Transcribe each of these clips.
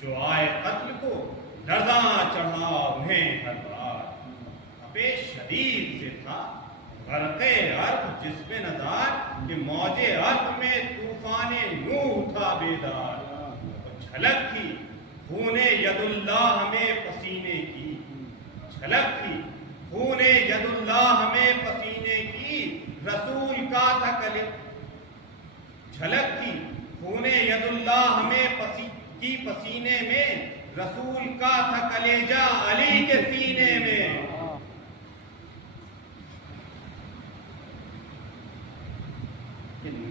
جو آئے قتل کو لرزاں چڑھا انہیں ہر بار، تپے شدید سے تھا غرق ارض جس پہ نظار، کہ موج ارض میں طوفان نوح تھا بیدار، جھلک تھی خون ید اللہ ہمیں پسینے کی، جھلک تھی خون ید اللہ ہمیں پسینے کی، رسول کا تھا کلے، جھلک تھی خون ید اللہ ہمیں کی پسینے میں، رسول کا تھا کلیجہ علی کے سینے میں۔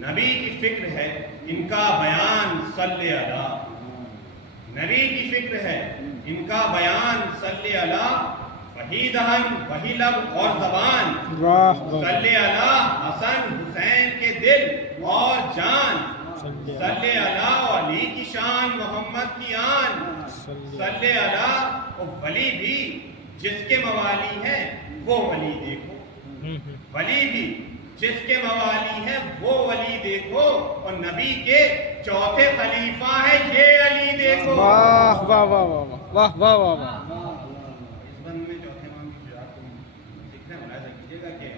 نبی کی فکر ہے ان کا بیان صلی اللہ، نبی کی فکر ہے ان کا بیان صلی اللہ، وہی دہن وہی لب اور زبان، صلی اللہ حسن حسین کے دل اور جان، صلی اللہ علی کی شان محمد کی آن، صلی اللہ ولی بھی جس کے موالی ہیں وہ ولی دیکھو، ولی بھی جس کے موالی ہیں وہ ولی دیکھو، اور نبی کے چوتھے خلیفہ ہیں یہ علی دیکھو۔ واہ واہ واہ واہ واہ واہ واہ واہ۔ اس بند میں چوتھے امام کی شجاعت کو سیکھنا ملاحظہ کیجیے گا کہ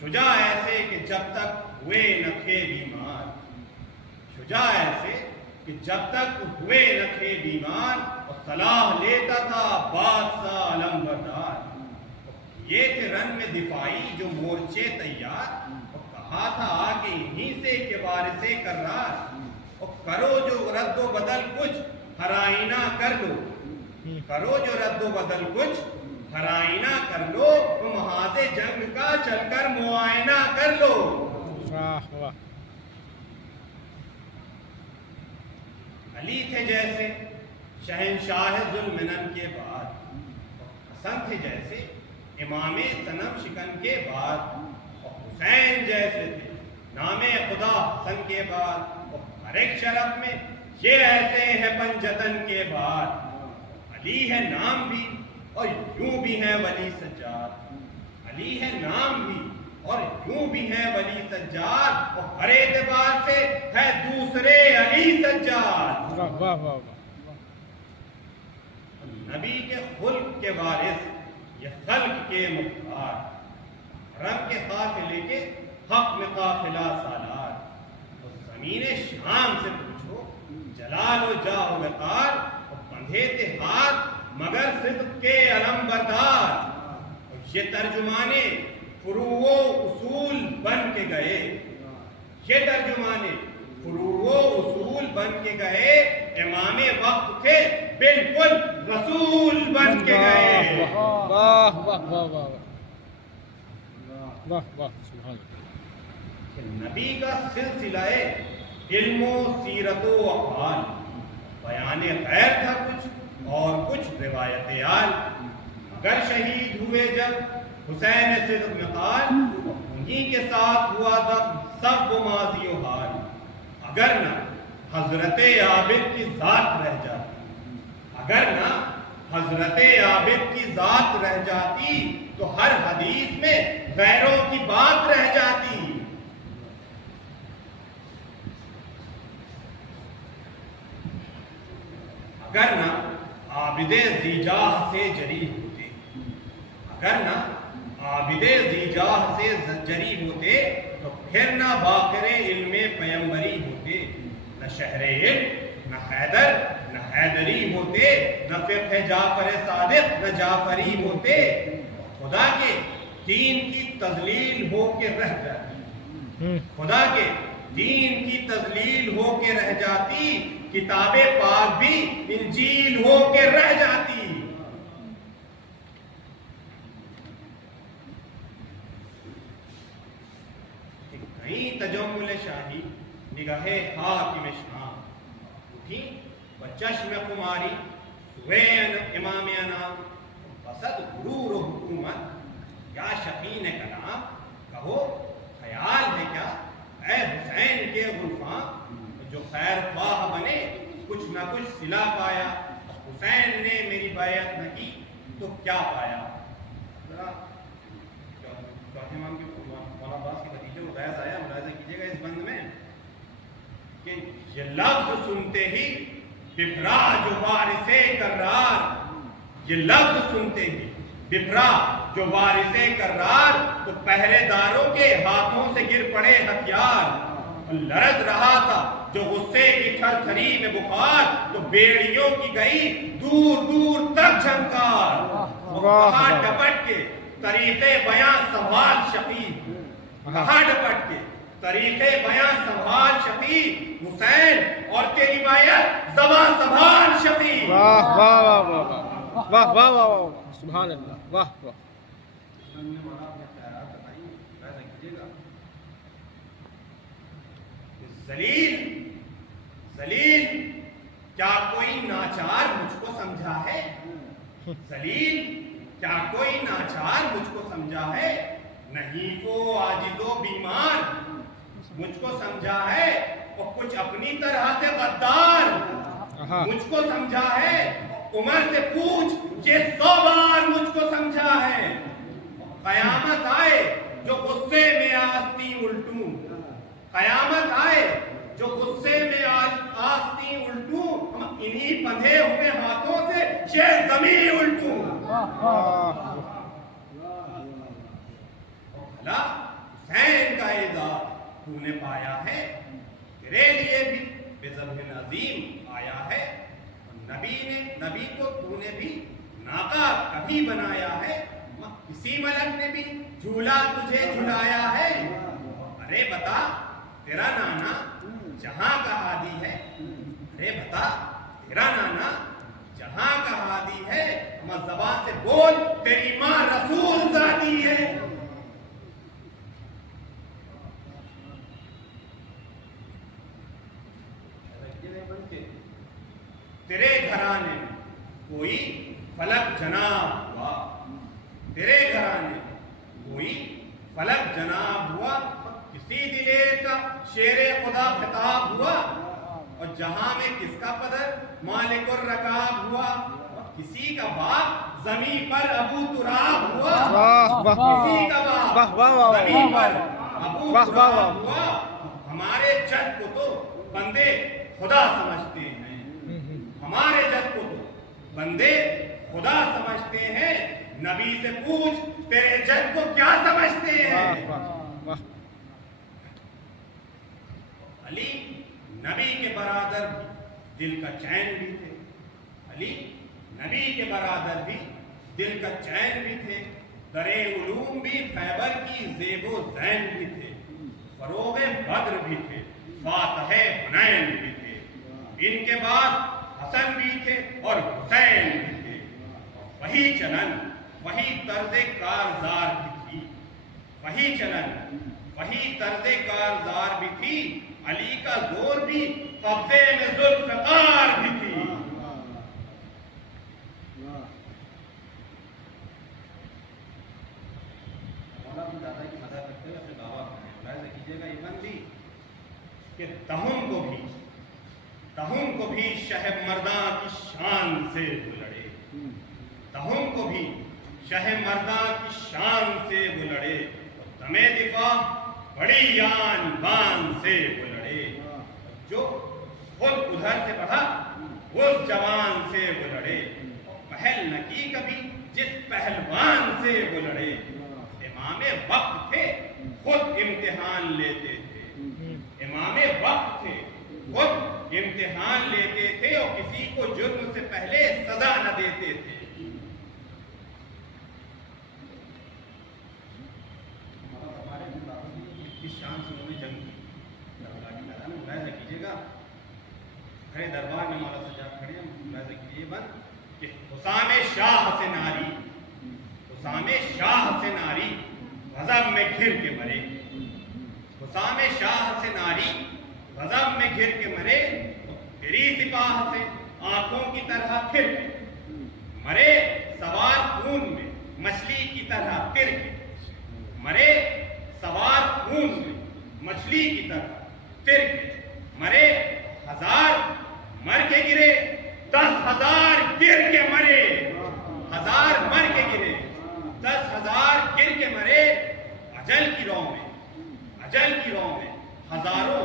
شجاع ایسے کہ جب تک ہوئے نہ تھے بیمار، شجاع ایسے کہ جب تک ہوئے نہ تھے بیمار، اور صلاح لیتا تھا بادشاہ علم بردار، یہ تھے رن میں دفاعی جو مورچے تیار، اور کہا تھا آگے انہیں سے کہ وارث کرار، اور کرو جو رد و بدل کچھ ہرائنا کر لو، کرو جو رد و بدل کچھ ہرائنا کر لو، تو محاذ جنگ کا چل کر معائنہ کر لو۔ واہ واہ۔ علی تھے جیسے شہنشاہ ذوالمنن کے بعد، حسن تھے جیسے امام صنم شکن کے بعد، اور حسین جیسے تھے نام خدا حسن کے بعد، اور ہر ایک شرف میں یہ ایسے ہیں پنجتن کے بعد، علی ہے نام بھی اور یوں بھی ہے ولی سجاد، علی ہے نام بھی اور یوں بھی ہے ولی سجاد، اور ہر اعتبار سے ہے دوسرے علی سجاد۔ واہ واہ واہ۔ نبی کے خلق کے وارث یہ خلق کے مختار، رب کے قافلے کے حق میں قافلہ سالار، تو زمین شام سے پوچھو جلال و جاہ و وقار، اور بندھے تھے ہاتھ مگر صدق کے علم بردار، اور یہ ترجمانے فروع و اصول بن کے گئے، یہ ترجمانے فروع و اصول بن کے گئے، امام وقت تھے بالکل رسول بن کے گئے۔ واہ واہ واہ واہ واہ واہ سبحان اللہ۔ نبی کا سلسلہ علم و سیرت و افعال، بیان غیر تھا کچھ اور کچھ روایت آل، اگر شہید ہوئے جب حسین صدق مقال، انہی کے ساتھ ہوا دفن سب و ماضی و حال، اگر نہ حضرت عابد کی ذات رہ جاتی، اگر نہ حضرت عابد کی ذات رہ جاتی، تو ہر حدیث میں غیروں کی بات رہ جاتی۔ اگر نہ عابد ذیجاہ سے جری ہوتے، اگر نہ عابد ذیجاہ سے جری ہوتے، تو پھر نہ باقر علم پیمبری ہوتے، نہ شہر علم نہ حیدر نہ حیدری ہوتے، نہ فقہ جعفر صادق نہ جعفری ہوتے، خدا کے دین کی تضلیل ہو کے رہ جاتی، خدا کے دین کی تضلیل ہو کے رہ جاتی، کتاب پاک بھی انجیل ہو کے رہ جاتی۔ کہیں تجمل شاہی نگاہ حاکم شام، اٹھی بچشم قماری سوے امام انام، بسد غرور و حکومت یا شقین کلام، کہو خیال ہے کیا اے حسین کے غلفاں، جو خیر خواہ بنے کچھ نہ کچھ صلہ پایا، حسین نے میری بیعت نہ کی تو کیا پایا۔ ذرا چوتھے امام کی مولانا عباس کے بھتیجے عبیس آیا، ملاحظہ کیجیے گا اس بند میں، کہ یہ لفظ سنتے ہی بپھرا جو وارث کرار، یہ لفظ سنتے ہی بپھرا جو وارث کرار، تو پہرے داروں کے ہاتھوں سے گر پڑے ہتھیار، لرز رہا تھا جو غصے کی تھر تھری میں بخار، تو بیڑیوں کی گئی دور دور تک جھنکار، کہاں ڈپٹ کے طریقے بیاں سنبھال شفیع، کہاں ڈپٹ کے طریقے بیاں سنبھال شفیع، حسین اور تیری بایت زباں سنبھال شفیع۔ واہ واہ واہ واہ واہ واہ واہ واہ، سبحان اللہ، واہ واہ۔ ذلیل کیا کوئی ناچار مجھ کو سمجھا ہے، ذلیل کیا کوئی ناچار مجھ کو سمجھا ہے، نہیں کو عاجز و بیمار مجھ کو سمجھا ہے، اور کچھ اپنی طرح سے غدار مجھ کو سمجھا ہے، عمر سے پوچھ یہ 100 بار مجھ کو سمجھا ہے، قیامت آئے جو غصے میں آستی الٹوں، قیامت آئے جو غصے میں آستی الٹوں، ہم انہی بندھے ہوئے ہاتھوں سے یہ زمین الٹوں۔ بھلا حسین کا اعزاز تو نے پایا ہے، تیرے لیے بھی بے ذبح عظیم آیا ہے، نبی کو تو نے بھی ناقہ کبھی بنایا ہے، کسی ملک نے بھی جھولا تجھے جھلایا ہے، ارے بتا تیرا نانا جہاں کا ہادی ہے، ارے بتا تیرا نانا جہاں کا ہادی ہے، ہم زبان سے بول تیری ماں رسول زادی ہے۔ تیرے گھرانے میں کوئی فلک جناب ہوا، تیرے گھرانے میں کوئی فلک جناب ہوا، کسی دلیر کا شیر خدا خطاب ہوا، اور جہاں میں کس کا پدر مالک الرکاب ہوا، کسی کا باپ زمین پر ابو تراب ہوا، کسی کا باپ زمین پر ابو تراب ہوا، ہمارے جد کو تو بندے خدا سمجھتے ہیں، ہمارے جد کو تو بندے خدا سمجھتے ہیں، نبی سے پوچھ تیرے جد کو کیا سمجھتے ہیں۔ علی نبی کے برادر بھی دل کا چین بھی تھے، علی نبی کے برادر بھی دل کا چین بھی تھے، در علوم بھی خیبر کی زیب و زین بھی تھے، فروغ بدر بھی تھے، فاتح حنین بھی تھے، ان کے بعد حسن بھی تھے اور حسین بھی تھے، وہی چلن وہی طرز کارزار بھی تھی، وہی چلن وہی طرز کارزار بھی تھی، علی کا زور بھی قبضے میں ذوالفقار بھی تھی۔ دادا کی مدد کرتے ہوئے اپنے بابا ملاحظہ کیجیے گا یہ بندی کہ تہم کو بھی شہ مرداں کی شان سے وہ لڑے، تہم کو بھی شہ مرداں کی شان سے وہ لڑے، دم دفاع بڑی آن بان سے وہ لڑے، جو خود ادھر سے بڑھا اس جوان سے وہ لڑے، پہل نہ کی کبھی جس پہلوان سے وہ لڑے، امام وقت تھے خود امتحان لیتے تھے، امام وقت تھے خود امتحان لیتے تھے، اور کسی کو جرم سے پہلے سزا نہ دیتے تھے۔ کس شان سے انہوں نے جنگ کی، دربار کی میدان میں ملاحظہ کیجیے گا، کھڑے دربار میں مولا سجاد کھڑے ہیں، ملاحظہ کیجیے بند کہ حسام شاہ سے ناری، حسام شاہ سے ناری غضب میں گھر کے مرے، حسام شاہ سے ناری غضب میں گھر کے مرے، تیری سپاہ سے آنکھوں کی طرح پھر کے مرے، سوار خون میں مچھلی کی طرح پھر کے مرے، سوار خون میں مچھلی کی طرح پھر کے مرے، 1000 مر کے گرے 10,000 گر کے مرے، 1000 مر کے گرے 10,000 گر کے مرے، اجل کی رو میں ہزاروں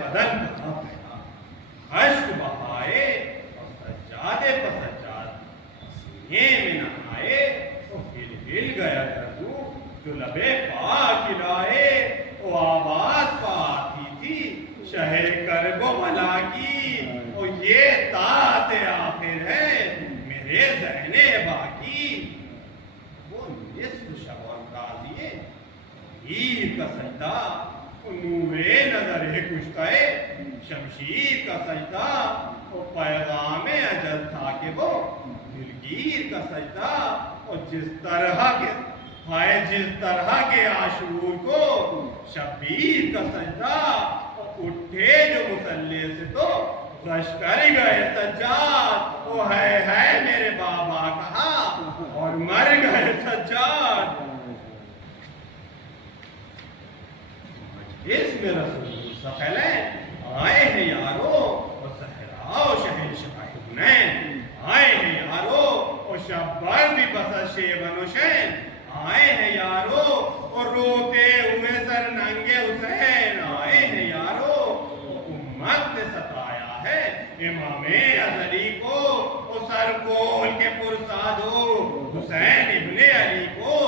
بدن کہاں گیا، اشک بہائے اور سجادے پر سجاد سینے میں نہائے، وہ ہل ہل گیا گردو جو لبے پاک لائے، وہ آواز پا آتی تھی شہ کرب و بلا کی، وہ یہ طاعت آخر ہے میرے ذہن باقی، وہ نصف شب اور قاضی ہیر کا سجدہ، وہ نور نظر کشتہ شمشیر کا سجدہ، وہ پیغام اجل تھا کہ وہ دلگیر کا سجدہ، اور جس طرح کے عاشور کو شبیر کا سجدہ، اور اٹھے جو مصلی سے تو غش کر گئے سجاد، وہ ہے میرے بابا کہا اور مر گئے سجاد۔ اس میں رسول ثقلین آئے ہیں یارو، اور صحرا و شہنشاہ حنین آئے ہیں یارو، اور شبر بھی بس شیبن و شین آئے ہیں یارو، اور روتے ہوئے سر ننگے حسین آئے ہیں یارو، اور امت نے ستایا ہے امام ازلی کو، اور سر کول کے پرسادو حسین ابن علی کو،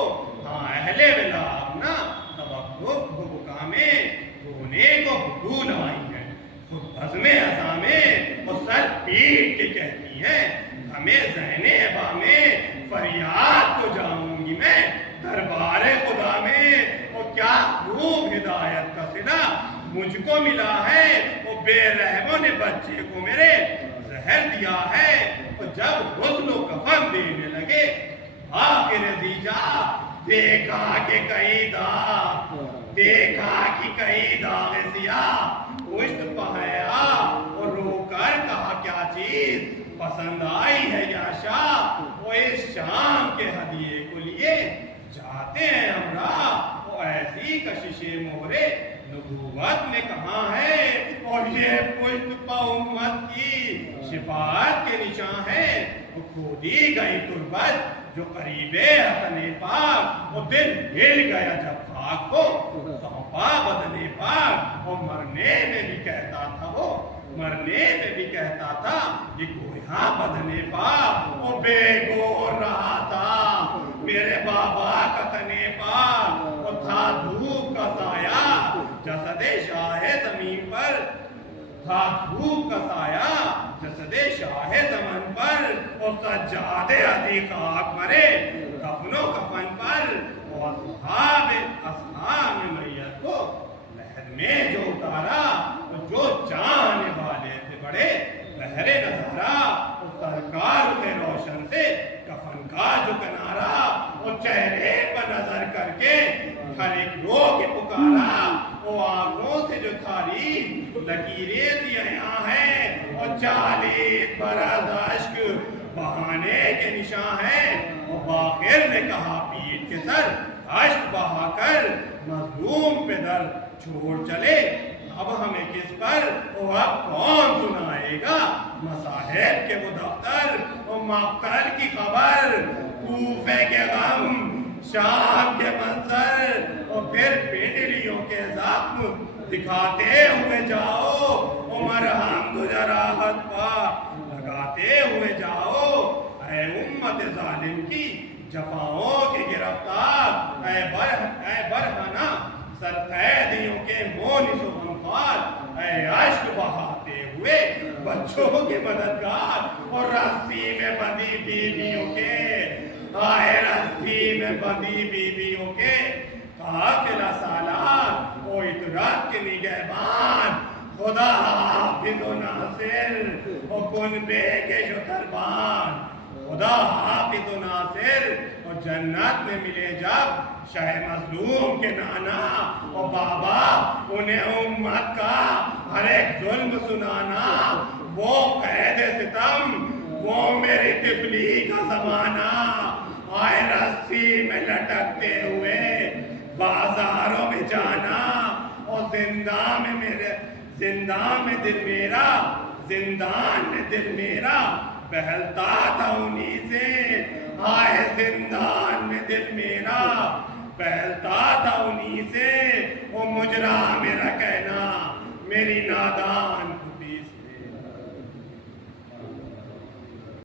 ہاں اہل ولا اپنا توقف بکا میں رونے کو بھول آئی ہیں، خود بزم ازا میں اور سر پیٹ کے کہتی ہیں ہمیں ذہن ابا میں فریاد کو جاؤں گی میں دربار خدا میں، اور کیا خوب ہدایت کا صلہ مجھ کو ملا ہے، وہ بے رحموں نے بچے کو میرے زہر دیا ہے، اور جب غسل و کفن دینے لگے آخر دیجا دیکھا کہ کئی داغ، دیکھا کہ کئی داغ سیاہ پشت پہیا، اور رو کر کہا کیا چیز پسند آئی ہے یا شاہ، وہ اس شام کے ہدیے کو لیے جاتے ہیں ہمراہ، وہ ایسی کشش مہرے نبوت میں کہاں ہے، اور یہ پشت پا امت کی شفاعت کے نشاں ہے، وہ کھودی گئی تربت جو قریب حسن پاک، وہ دل ہل گیا جب خاک کو سونپا بدن پاک، وہ مرنے میں بھی کہتا تھا مرنے میں بھی کہتا تھا یہ گویا بدن پاک، وہ بے گور رہا تھا میرے بابا کا تنے پاک، وہ تھا دھوپ کا سایہ جسد شاہ زمین پر، تھا دھوپ کا سایہ جسد شاہ زمن پر، اور سجاد عزی خاک مرے کفن و کفن پر، اور اصحاب میت کو لحد میں جو اتارا، جو جانے والے تھے بڑے بہرے نظارہ، اور سرکار کے روشن سے کفن کا جو کنارا، اور چہرے پر نظر کر کے ہر ایک رو کے پکارا، وہ آنکھوں سے جو تھاری لکیریں سیاہ ہیں، اور 40 برس اشک بہانے کے نشاں ہیں، اور باقر نے کہا پیٹ کے سر اشک بہا کر مظلوم پہ در چھوڑ چلے، اب ہمیں کس پر وہ اب کون سنائے گا مصاحب کے وہ دفتر، وہ مقتل کی خبر، کوفے کے غم، شام کے منظر، اور پھر پنڈلیوں کے زخم دکھاتے ہوئے جاؤ، عمر ہم تجھے راحت پا لگاتے ہوئے جاؤ، اے امت ظالم کی جفاؤں کی گرفتار، اے برہنہ سر قیدیوں کے مونس و غمخوار، اے عشق بہاتے ہوئے بچوں کے مددگار، اور رسی میں بندھی بیویوں کے، آئے رسی میں بندھی بیویوں کے قافلہ سالار، او اطرت کے نگہبان، خدا حافظ و ناصر، او کنبے کے شتربان، خدا حافظ و ناصر، اور جنت میں ملے جب شاہ مظلوم کے نانا، اور بابا انہیں امت کا ہر ایک ظلم سنانا، وہ قید ستم، وہ میری طفلی کا زمانہ، آئے رسی میں لٹکتے ہوئے بازاروں میں جانا، اور زندان میں دل میرا، زندان میں دل میرا بہلتا تھا انہی سے، آئے زندان میں دل میرا بہلتا تھا انہی سے، وہ مجرا میرا کہنا میری نادان